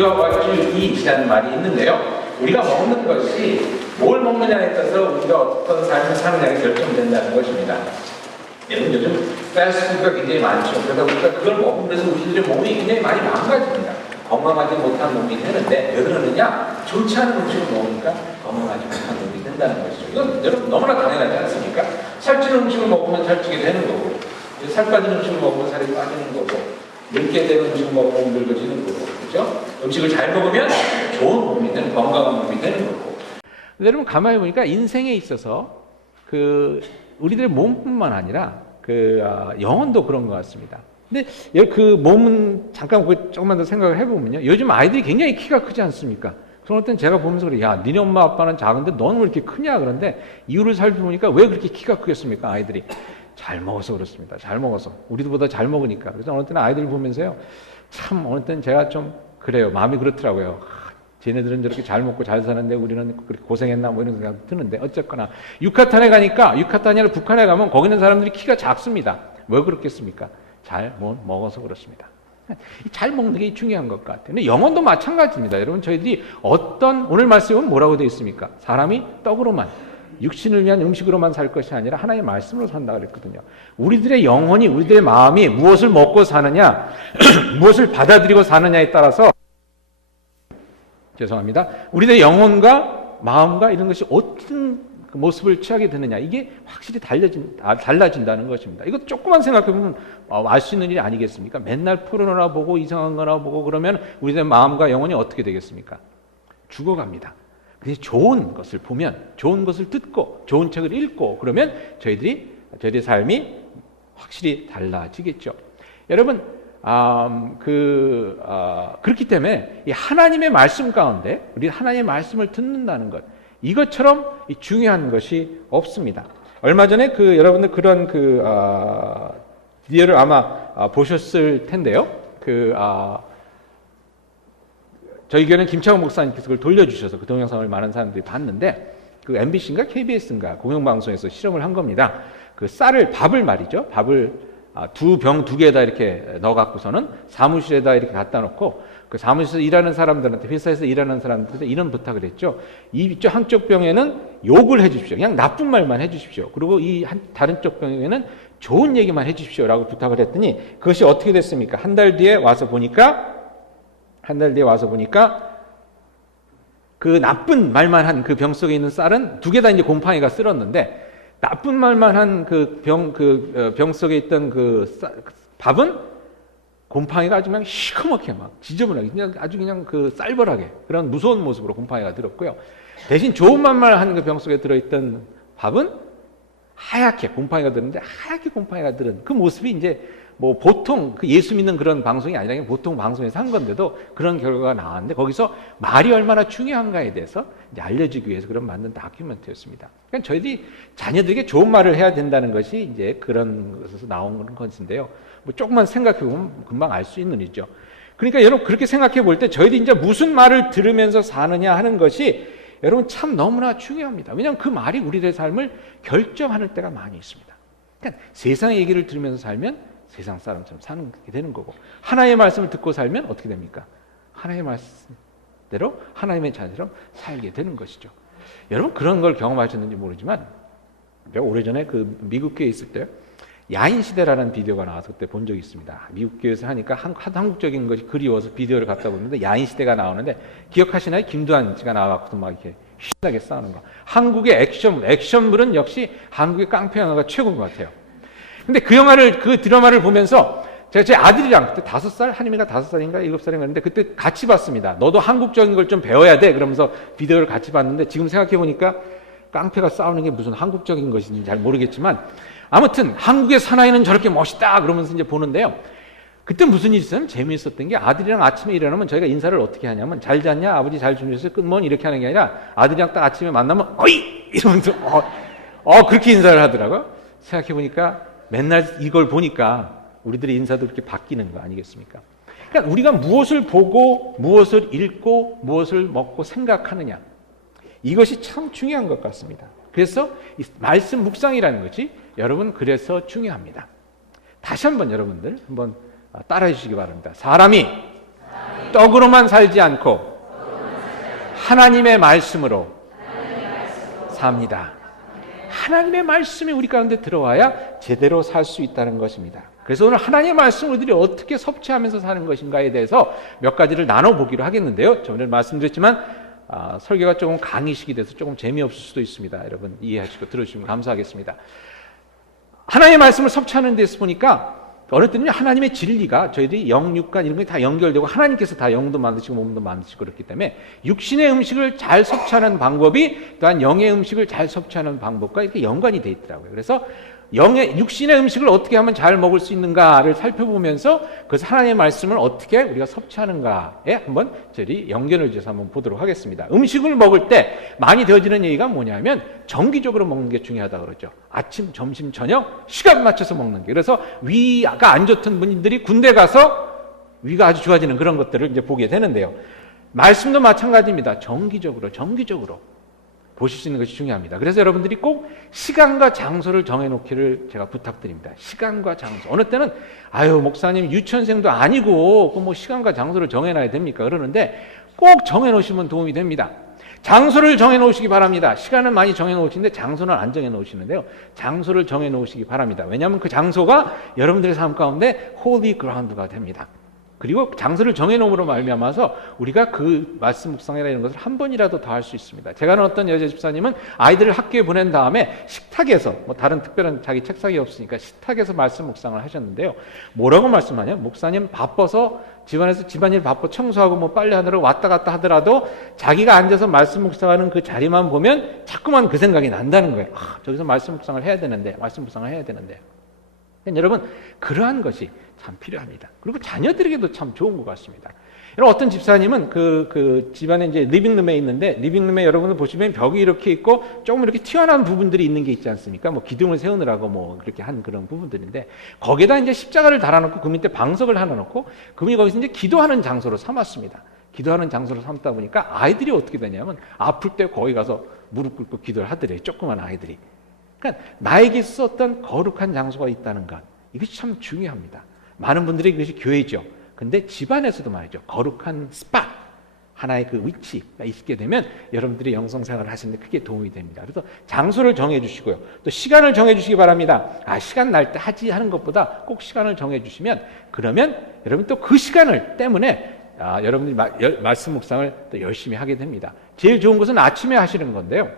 우리가 what you eat이라는 말이 있는데요. 우리가 먹는 것이 뭘 먹느냐에 따라서 우리가 어떤 삶을 사느냐가 결정된다는 것입니다. 여러분 요즘 패스트푸드가 굉장히 많죠. 그러다 보니까 그걸 먹으면서 우리들의 몸이 굉장히 많이 망가집니다. 건강하지 못한 몸이 되는데 왜 그러느냐? 좋지 않은 음식을 먹으니까 건강하지 못한 몸이 된다는 것이죠. 이건 여러분 너무나 당연하지 않습니까? 살찌는 음식을 먹으면 살찌게 되는 거고, 살 빠진 음식을 먹으면 살이 빠지는 거고, 늙게 되는 음식을 먹으면 늙어지는 거고, 그렇죠? 음식을 잘 먹으면 좋은 몸이 되는, 건강한 몸이 되는 거고. 여러분 가만히 보니까 인생에 있어서 우리들의 몸뿐만 아니라 영혼도 그런 것 같습니다. 근데 그 몸은 잠깐 조금만 더 생각을 해보면요. 요즘 아이들이 굉장히 키가 크지 않습니까? 그럴 땐 제가 보면서 그래, 야, 니네 엄마 아빠는 작은데 너는 왜 이렇게 크냐? 그런데 이유를 살펴보니까 왜 그렇게 키가 크겠습니까? 아이들이 잘 먹어서 그렇습니다. 잘 먹어서. 우리들보다 잘 먹으니까. 그래서 어느 때는 아이들 보면서요. 참 어느 때는 제가 좀 그래요. 마음이 그렇더라고요. 쟤네들은 저렇게 잘 먹고 잘 사는데 우리는 그렇게 고생했나 뭐 이런 생각 드는데, 어쨌거나 유카탄에 가니까, 유카탄이 아니라 북한에 가면 거기 있는 사람들이 키가 작습니다. 왜 그렇겠습니까? 잘 먹어서 그렇습니다. 잘 먹는 게 중요한 것 같아요. 근데 영혼도 마찬가지입니다. 여러분, 저희들이 오늘 말씀은 뭐라고 되어 있습니까? 사람이 떡으로만, 육신을 위한 음식으로만 살 것이 아니라 하나님의 말씀으로 산다 그랬거든요. 우리들의 영혼이, 우리들의 마음이 무엇을 먹고 사느냐, 무엇을 받아들이고 사느냐에 따라서, 죄송합니다. 우리들의 영혼과 마음과 이런 것이 어떤 모습을 취하게 되느냐, 이게 확실히 달라진다는 것입니다. 이거 조금만 생각해보면 알 수 있는 일이 아니겠습니까? 맨날 포르노나 보고 이상한 거나 보고 그러면 우리들의 마음과 영혼이 어떻게 되겠습니까? 죽어갑니다. 그래서 좋은 것을 보면, 좋은 것을 듣고, 좋은 책을 읽고 그러면 저희들의 삶이 확실히 달라지겠죠. 여러분, 그렇기 때문에 이 하나님의 말씀 가운데 우리 하나님의 말씀을 듣는다는 것, 이것처럼 중요한 것이 없습니다. 얼마 전에 여러분들 그런 비디오를 아마 보셨을 텐데요. 저희 교회는 김창원 목사님께서 그걸 돌려주셔서 그 동영상을 많은 사람들이 봤는데, 그 MBC인가 KBS인가 공영방송에서 실험을 한 겁니다. 그 밥을 말이죠. 밥을 병 두 개에다 이렇게 넣어갖고서는 사무실에다 이렇게 갖다 놓고, 그 사무실에서 일하는 사람들한테, 회사에서 일하는 사람들한테 이런 부탁을 했죠. 이쪽 한쪽 병에는 욕을 해주십시오. 그냥 나쁜 말만 해주십시오. 그리고 다른 쪽 병에는 좋은 얘기만 해주십시오라고 부탁을 했더니 그것이 어떻게 됐습니까? 한 달 뒤에 와서 보니까 그 나쁜 말만 한 그 병 속에 있는 쌀은 두 개 다 이제 곰팡이가 쓸었는데, 나쁜 말만 한 병 속에 있던 밥은 곰팡이가 아주 그냥 시커멓게 막 지저분하게, 그냥 아주 그냥 쌀벌하게 그런 무서운 모습으로 곰팡이가 들었고요. 대신 좋은 말만 한 그 병 속에 들어있던 밥은 하얗게 곰팡이가 들었는데, 하얗게 곰팡이가 들은 그 모습이 이제 뭐 보통 예수 믿는 그런 방송이 아니라 그냥 보통 방송에서 한 건데도 그런 결과가 나왔는데, 거기서 말이 얼마나 중요한가에 대해서 이제 알려주기 위해서 그런 만든 다큐멘터리였습니다. 그러니까 저희들이 자녀들에게 좋은 말을 해야 된다는 것이 이제 그런 것에서 나온 것인데요. 뭐 조금만 생각해 보면 금방 알 수 있는 일이죠. 그러니까 여러분, 그렇게 생각해 볼 때 저희들이 이제 무슨 말을 들으면서 사느냐 하는 것이 여러분 참 너무나 중요합니다. 왜냐하면 그 말이 우리들의 삶을 결정하는 때가 많이 있습니다. 그러니까 세상의 얘기를 들으면서 살면 세상 사람처럼 사는 게 되는 거고, 하나님의 말씀을 듣고 살면 어떻게 됩니까? 하나님의 말씀대로 하나님의 자녀처럼 살게 되는 것이죠. 여러분, 그런 걸 경험하셨는지 모르지만 제가 오래전에 미국 교회에 있을 때 야인시대라는 비디오가 나와서 그때 본 적이 있습니다. 미국 교회에서 하니까 한국적인 것이 그리워서 비디오를 갖다 보는데 야인시대가 나오는데, 기억하시나요? 김두한 씨가 나와서 막 이렇게 신나게 싸우는 거. 한국의 액션물은 역시 한국의 깡패 영화가 최고인 것 같아요. 근데 그 드라마를 보면서 제가 제 아들이랑 그때 5살, 한임이가 5살인가 7살인가 했는데 그때 같이 봤습니다. 너도 한국적인 걸 좀 배워야 돼. 그러면서 비디오를 같이 봤는데, 지금 생각해 보니까 깡패가 싸우는 게 무슨 한국적인 것인지 잘 모르겠지만 아무튼 한국의 사나이는 저렇게 멋있다 그러면서 이제 보는데요. 그때 무슨 일이 있었냐면, 재미있었던 게, 아들이랑 아침에 일어나면 저희가 인사를 어떻게 하냐면, 잘 잤냐? 아버지 잘 주무셨어요? 끝먼 이렇게 하는 게 아니라 아들이랑 딱 아침에 만나면 어이! 이러면서 그렇게 인사를 하더라고요. 생각해 보니까 맨날 이걸 보니까 우리들의 인사도 그렇게 바뀌는 거 아니겠습니까? 그러니까 우리가 무엇을 보고 무엇을 읽고 무엇을 먹고 생각하느냐, 이것이 참 중요한 것 같습니다. 그래서 이 말씀 묵상이라는 것이 여러분 그래서 중요합니다. 다시 한번 여러분들 한번 따라해 주시기 바랍니다. 사람이 떡으로만 살지 않고 하나님의 말씀으로 삽니다. 하나님의 말씀이 우리 가운데 들어와야 제대로 살 수 있다는 것입니다. 그래서 오늘 하나님의 말씀을 우리들이 어떻게 섭취하면서 사는 것인가에 대해서 몇 가지를 나눠보기로 하겠는데요. 전에 말씀드렸지만 설교가 조금 강의식이 돼서 조금 재미없을 수도 있습니다. 여러분 이해하시고 들어주시면 감사하겠습니다. 하나님의 말씀을 섭취하는 데서 보니까 어느 때는요, 하나님의 진리가 저희들이 영, 육간 이런 게 다 연결되고 하나님께서 다 영도 만드시고 몸도 만드시고 그렇기 때문에 육신의 음식을 잘 섭취하는 방법이 또한 영의 음식을 잘 섭취하는 방법과 이렇게 연관이 돼 있더라고요. 그래서 육신의 음식을 어떻게 하면 잘 먹을 수 있는가를 살펴보면서 그래서 하나님의 말씀을 어떻게 우리가 섭취하는가에 한번 저희 연결을 지어서 한번 보도록 하겠습니다. 음식을 먹을 때 많이 되어지는 얘기가 뭐냐면 정기적으로 먹는 게 중요하다고 그러죠. 아침, 점심, 저녁 시간 맞춰서 먹는 게. 그래서 위가 안 좋던 분들이 군대 가서 위가 아주 좋아지는 그런 것들을 이제 보게 되는데요. 말씀도 마찬가지입니다. 정기적으로 보실 수 있는 것이 중요합니다. 그래서 여러분들이 꼭 시간과 장소를 정해놓기를 제가 부탁드립니다. 시간과 장소. 어느 때는 목사님 유치원생도 아니고 뭐 시간과 장소를 정해놔야 됩니까? 그러는데 꼭 정해놓으시면 도움이 됩니다. 장소를 정해놓으시기 바랍니다. 시간은 많이 정해놓으시는데 장소는 안 정해놓으시는데요. 장소를 정해놓으시기 바랍니다. 왜냐하면 그 장소가 여러분들의 삶 가운데 홀리 그라운드가 됩니다. 그리고 장소를 정해놓음으로 말미암아서 우리가 그 말씀 묵상이나 이런 것을 한 번이라도 더 할 수 있습니다. 제가 아는 어떤 여자 집사님은 아이들을 학교에 보낸 다음에 식탁에서 뭐 다른 특별한 자기 책상이 없으니까 식탁에서 말씀 묵상을 하셨는데요. 뭐라고 말씀하냐? 목사님 바빠서 집안에서 집안일 바빠 청소하고 뭐 빨래하느라고 왔다 갔다 하더라도 자기가 앉아서 말씀 묵상하는 그 자리만 보면 자꾸만 그 생각이 난다는 거예요. 저기서 말씀 묵상을 해야 되는데. 여러분 그러한 것이 참 필요합니다. 그리고 자녀들에게도 참 좋은 것 같습니다. 어떤 집사님은 그 집안에 이제 리빙룸에 있는데 리빙룸에 여러분들 보시면 벽이 이렇게 있고 조금 이렇게 튀어나온 부분들이 있는 게 있지 않습니까? 뭐 기둥을 세우느라고 뭐 그렇게 한 그런 부분들인데 거기에다 이제 십자가를 달아놓고 그 밑에 방석을 하나 놓고 그분이 거기서 이제 기도하는 장소로 삼았습니다. 기도하는 장소로 삼다 보니까 아이들이 어떻게 되냐면 아플 때 거기 가서 무릎 꿇고 기도를 하더래요. 조그만 아이들이. 그러니까 나에게 있었던 거룩한 장소가 있다는 것 이것이 참 중요합니다. 많은 분들이 그것이 교회죠. 근데 집안에서도 말이죠. 거룩한 스팟 하나의 그 위치가 있게 되면 여러분들이 영성생활을 하시는데 크게 도움이 됩니다. 그래서 장소를 정해 주시고요. 또 시간을 정해 주시기 바랍니다. 시간 날 때 하지 하는 것보다 꼭 시간을 정해 주시면 그러면 여러분 또 그 시간을 때문에 여러분들이 말씀 묵상을 또 열심히 하게 됩니다. 제일 좋은 것은 아침에 하시는 건데요.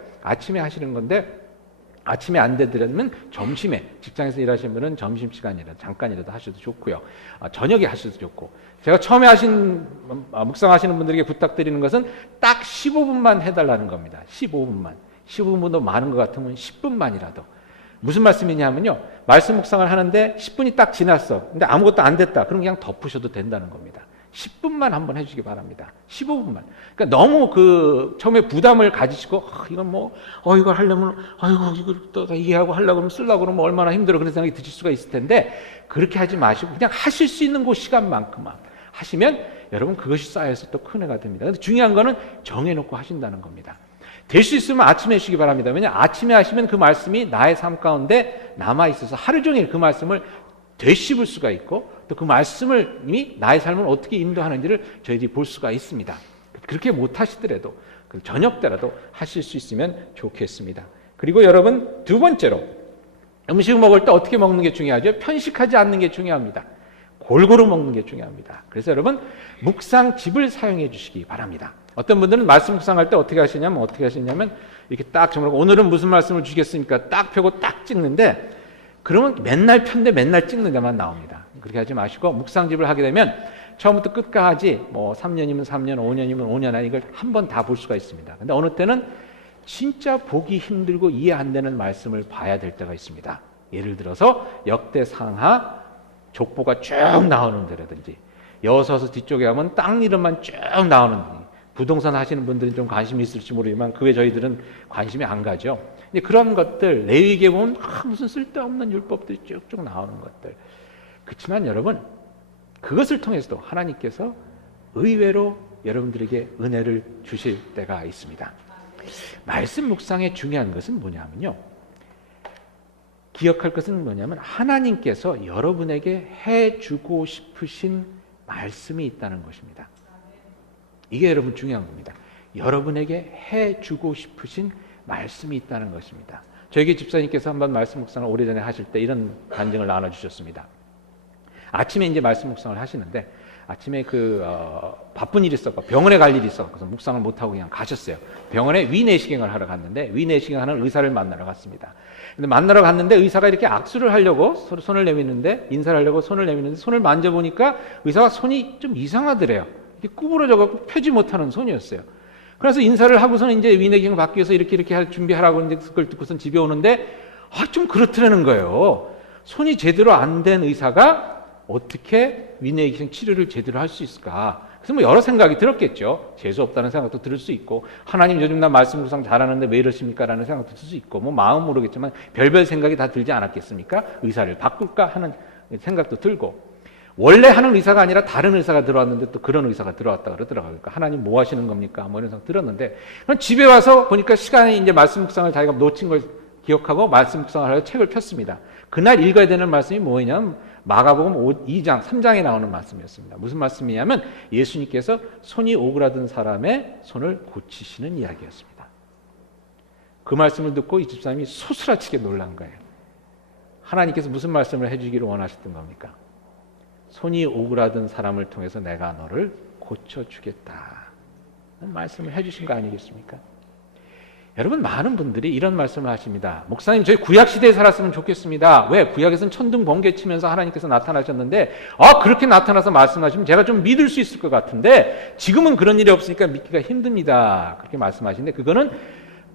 아침에 안 되더라면 점심에 직장에서 일하시는 분은 점심시간이라도 잠깐이라도 하셔도 좋고요. 저녁에 하셔도 좋고 제가 처음에 묵상하시는 분들에게 부탁드리는 것은 딱 15분만 해달라는 겁니다. 15분도 많은 것 같으면 10분만이라도 무슨 말씀이냐면요. 말씀 묵상을 하는데 10분이 딱 지났어. 근데 아무것도 안 됐다. 그럼 그냥 덮으셔도 된다는 겁니다. 10분만 한번 해주시기 바랍니다. 15분만. 그러니까 너무 처음에 부담을 가지시고, 이건 이걸 하려면, 이걸 또 이해하고 하려고 그러면 쓰려고 그러면 얼마나 힘들어. 그런 생각이 드실 수가 있을 텐데, 그렇게 하지 마시고, 그냥 하실 수 있는 그 시간만큼만 하시면, 여러분 그것이 쌓여서 또 큰 애가 됩니다. 근데 중요한 거는 정해놓고 하신다는 겁니다. 될 수 있으면 아침에 하시기 바랍니다. 왜냐하면 아침에 하시면 그 말씀이 나의 삶 가운데 남아있어서 하루 종일 그 말씀을 되씹을 수가 있고 또 그 말씀을 이미 나의 삶을 어떻게 인도하는지를 저희들이 볼 수가 있습니다. 그렇게 못하시더라도 저녁 때라도 하실 수 있으면 좋겠습니다. 그리고 여러분 두 번째로 음식을 먹을 때 어떻게 먹는 게 중요하죠? 편식하지 않는 게 중요합니다. 골고루 먹는 게 중요합니다. 그래서 여러분 묵상집을 사용해 주시기 바랍니다. 어떤 분들은 말씀 묵상할 때 어떻게 하시냐면 이렇게 딱 정말 오늘은 무슨 말씀을 주시겠습니까? 딱 펴고 딱 찍는데 그러면 맨날 편데 맨날 찍는 데만 나옵니다. 그렇게 하지 마시고 묵상집을 하게 되면 처음부터 끝까지 3년이면 3년, 5년이면 5년 안에 이걸 한 번 다 볼 수가 있습니다. 근데 어느 때는 진짜 보기 힘들고 이해 안 되는 말씀을 봐야 될 때가 있습니다. 예를 들어서 역대상하 족보가 쭉 나오는 데라든지 여서서 뒤쪽에 가면 땅 이름만 쭉 나오는 부동산 하시는 분들은 좀 관심이 있을지 모르지만 그게 저희들은 관심이 안 가죠. 근데 그런 것들 레위기에 보면 무슨 쓸데없는 율법들이 쭉쭉 나오는 것들. 그렇지만 여러분 그것을 통해서도 하나님께서 의외로 여러분들에게 은혜를 주실 때가 있습니다. 말씀 묵상의 중요한 것은 뭐냐면요. 기억할 것은 뭐냐면 하나님께서 여러분에게 해주고 싶으신 말씀이 있다는 것입니다. 이게 여러분 중요한 겁니다. 여러분에게 해주고 싶으신 말씀이 있다는 것입니다. 저에게 집사님께서 한번 말씀 묵상을 오래전에 하실 때 이런 간증을 나눠주셨습니다. 아침에 이제 말씀 묵상을 하시는데 아침에 바쁜 일이 있었고 병원에 갈 일이 있었고 묵상을 못하고 그냥 가셨어요. 병원에 위내시경을 하러 갔는데 위내시경 하는 의사를 만나러 갔습니다. 근데 만나러 갔는데 의사가 이렇게 악수를 하려고 손을 내미는데 인사를 하려고 손을 내미는데 손을 만져보니까 의사가 손이 좀 이상하더래요. 이렇게 구부러져갖고 펴지 못하는 손이었어요. 그래서 인사를 하고서는 이제 위내시경 받기 위해서 이렇게 할 준비하라고 이제 그걸 듣고선 집에 오는데 좀 그렇더라는 거예요. 손이 제대로 안 된 의사가 어떻게 위내기생 치료를 제대로 할 수 있을까? 그래서 뭐 여러 생각이 들었겠죠. 재수 없다는 생각도 들을 수 있고, 하나님 요즘 나 말씀 묵상 잘하는데 왜 이러십니까? 라는 생각도 들 수 있고, 뭐 마음 모르겠지만 별별 생각이 다 들지 않았겠습니까? 의사를 바꿀까 하는 생각도 들고, 원래 하는 의사가 아니라 다른 의사가 들어왔는데 또 그런 의사가 들어왔다 그러더라고요. 그러니까 하나님 뭐 하시는 겁니까? 뭐 이런 생각 들었는데, 집에 와서 보니까 시간에 이제 말씀 묵상을 자기가 놓친 걸 기억하고 말씀 묵상을 하려고 책을 폈습니다. 그날 읽어야 되는 말씀이 뭐냐면 마가복음 2장, 3장에 나오는 말씀이었습니다. 무슨 말씀이냐면 예수님께서 손이 오그라든 사람의 손을 고치시는 이야기였습니다. 그 말씀을 듣고 이 집사님이 소스라치게 놀란 거예요. 하나님께서 무슨 말씀을 해주기를 원하셨던 겁니까? 손이 오그라든 사람을 통해서 내가 너를 고쳐주겠다. 말씀을 해주신 거 아니겠습니까? 여러분, 많은 분들이 이런 말씀을 하십니다. 목사님, 저희 구약시대에 살았으면 좋겠습니다. 왜? 구약에서는 천둥 번개 치면서 하나님께서 나타나셨는데 그렇게 나타나서 말씀하시면 제가 좀 믿을 수 있을 것 같은데 지금은 그런 일이 없으니까 믿기가 힘듭니다. 그렇게 말씀하시는데 그거는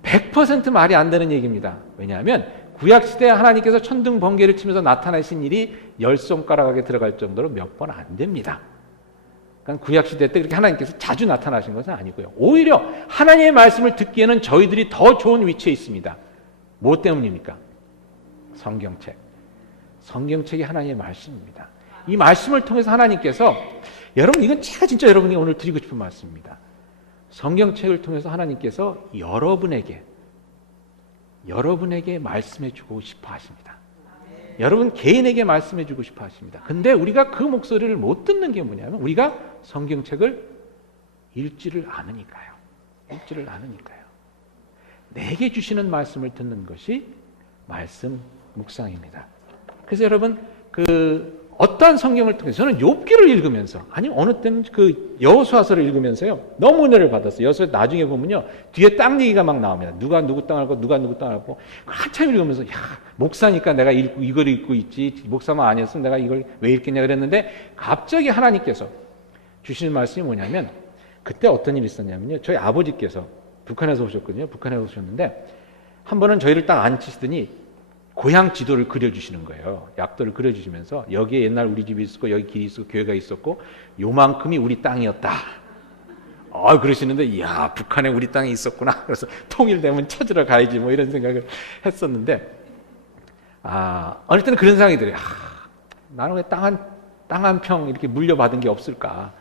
100% 말이 안 되는 얘기입니다. 왜냐하면 구약시대에 하나님께서 천둥 번개를 치면서 나타나신 일이 10손가락에 들어갈 정도로 몇 번 안 됩니다. 그러니까 구약시대 때 그렇게 하나님께서 자주 나타나신 것은 아니고요. 오히려 하나님의 말씀을 듣기에는 저희들이 더 좋은 위치에 있습니다. 무엇 때문입니까? 성경책. 성경책이 하나님의 말씀입니다. 이 말씀을 통해서 하나님께서, 여러분 이건 제가 진짜 여러분이 오늘 드리고 싶은 말씀입니다. 성경책을 통해서 하나님께서 여러분에게 말씀해 주고 싶어 하십니다. 여러분 개인에게 말씀해 주고 싶어 하십니다. 근데 우리가 그 목소리를 못 듣는 게 뭐냐면 우리가 성경책을 읽지를 않으니까요. 내게 주시는 말씀을 듣는 것이 말씀 묵상입니다. 그래서 여러분 어떠한 성경을 통해서 저는 욥기를 읽으면서 어느 때는 여호수아서를 읽으면서요 너무 은혜를 받았어요. 여호수아 나중에 보면요 뒤에 땅 얘기가 막 나옵니다. 누가 누구 땅을 고 누가 누구 땅을 고 한참 읽으면서 목사니까 내가 이걸 읽고 있지 목사만 아니었으면 내가 이걸 왜 읽겠냐 그랬는데 갑자기 하나님께서 주시는 말씀이 뭐냐면 그때 어떤 일이 있었냐면요 저희 아버지께서 북한에서 오셨거든요. 북한에서 오셨는데 한 번은 저희를 딱 앉히시더니 고향 지도를 그려주시는 거예요. 약도를 그려주시면서 여기에 옛날 우리 집이 있었고 여기 길이 있었고 교회가 있었고 요만큼이 우리 땅이었다. 그러시는데 이야 북한에 우리 땅이 있었구나. 그래서 통일되면 찾으러 가야지 뭐 이런 생각을 했었는데 어느 때는 그런 생각이 들어요. 나는 왜 땅 한 평 이렇게 물려받은 게 없을까.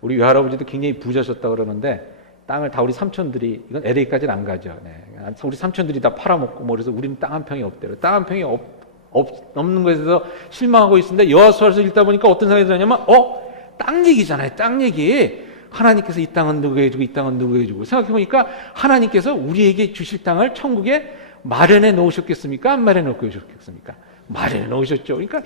우리 외할아버지도 굉장히 부자셨다고 그러는데 땅을 다 우리 삼촌들이, 이건 LA까지는 안 가죠. 네. 우리 삼촌들이 다 팔아먹고, 그래서 우리는 땅 한 평이 없대요. 땅 한 평이 없는 것에 대해서 실망하고 있는데, 여호수아서 읽다 보니까 어떤 생각이 들었냐면, 땅 얘기잖아요. 땅 얘기. 하나님께서 이 땅은 누구에게 주고, 이 땅은 누구에게 주고. 생각해보니까 하나님께서 우리에게 주실 땅을 천국에 마련해 놓으셨겠습니까? 안 마련해 놓으셨겠습니까? 마련해 놓으셨죠. 그러니까,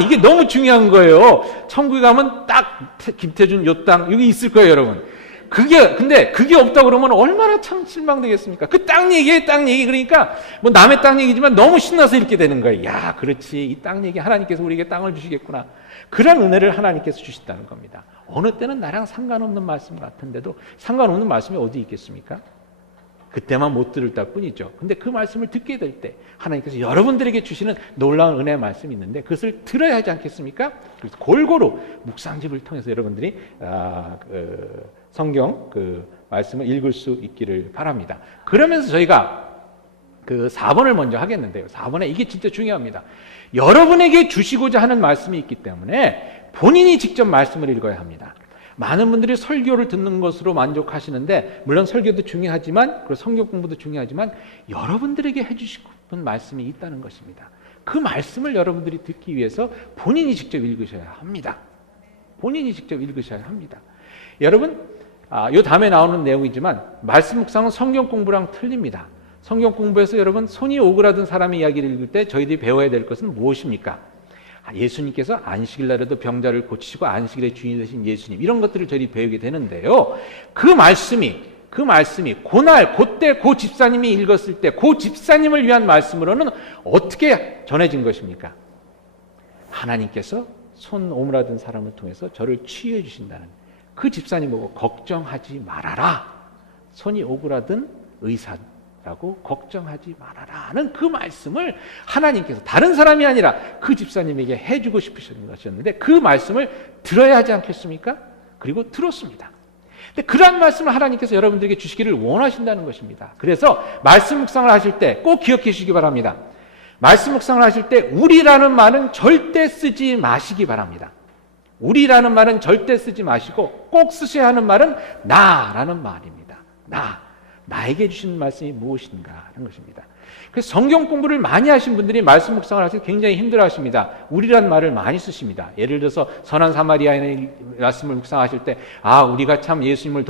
이게 너무 중요한 거예요. 천국에 가면 딱 김태준 요 땅, 여기 있을 거예요, 여러분. 근데 그게 없다 그러면 얼마나 참 실망되겠습니까? 그 땅 얘기, 그러니까 뭐 남의 땅 얘기지만 너무 신나서 읽게 되는 거예요. 그렇지. 이 땅 얘기 하나님께서 우리에게 땅을 주시겠구나. 그런 은혜를 하나님께서 주신다는 겁니다. 어느 때는 나랑 상관없는 말씀 같은데도 상관없는 말씀이 어디 있겠습니까? 그때만 못 들을 뿐이죠. 근데 그 말씀을 듣게 될 때 하나님께서 여러분들에게 주시는 놀라운 은혜의 말씀이 있는데 그것을 들어야 하지 않겠습니까? 그래서 골고루 묵상집을 통해서 여러분들이 성경 말씀을 읽을 수 있기를 바랍니다. 그러면서 저희가 4번을 먼저 하겠는데요. 4번에 이게 진짜 중요합니다. 여러분에게 주시고자 하는 말씀이 있기 때문에 본인이 직접 말씀을 읽어야 합니다. 많은 분들이 설교를 듣는 것으로 만족하시는데 물론 설교도 중요하지만 그리고 성경 공부도 중요하지만 여러분들에게 해주시고 싶은 말씀이 있다는 것입니다. 그 말씀을 여러분들이 듣기 위해서 본인이 직접 읽으셔야 합니다. 여러분 요 다음에 나오는 내용이지만 말씀 묵상은 성경 공부랑 틀립니다. 성경 공부에서 여러분 손이 오그라든 사람의 이야기를 읽을 때 저희들이 배워야 될 것은 무엇입니까? 예수님께서 안식일 날에도 병자를 고치시고 안식일의 주인이 되신 예수님, 이런 것들을 저희들이 배우게 되는데요. 그 말씀이 그날 그때 그 집사님이 읽었을 때 그 집사님을 위한 말씀으로는 어떻게 전해진 것입니까? 하나님께서 손 오므라든 사람을 통해서 저를 치유해 주신다는, 그 집사님 보고 걱정하지 말아라, 손이 오그라든 의사라고 걱정하지 말아라는 그 말씀을 하나님께서 다른 사람이 아니라 그 집사님에게 해주고 싶으신 것이었는데, 그 말씀을 들어야 하지 않겠습니까? 그리고 들었습니다. 근데 그러한 말씀을 하나님께서 여러분들에게 주시기를 원하신다는 것입니다. 그래서 말씀 묵상을 하실 때 꼭 기억해 주시기 바랍니다. 말씀 묵상을 하실 때 우리라는 말은 절대 쓰지 마시기 바랍니다. 우리라는 말은 절대 쓰지 마시고 꼭 쓰셔야 하는 말은 나라는 말입니다. 나에게 주시는 말씀이 무엇인가 하는 것입니다. 그래서 성경 공부를 많이 하신 분들이 말씀 묵상을 하실 때 굉장히 힘들어 하십니다. 우리란 말을 많이 쓰십니다. 예를 들어서 선한 사마리아인의 말씀을 묵상하실 때 우리가 참 예수님을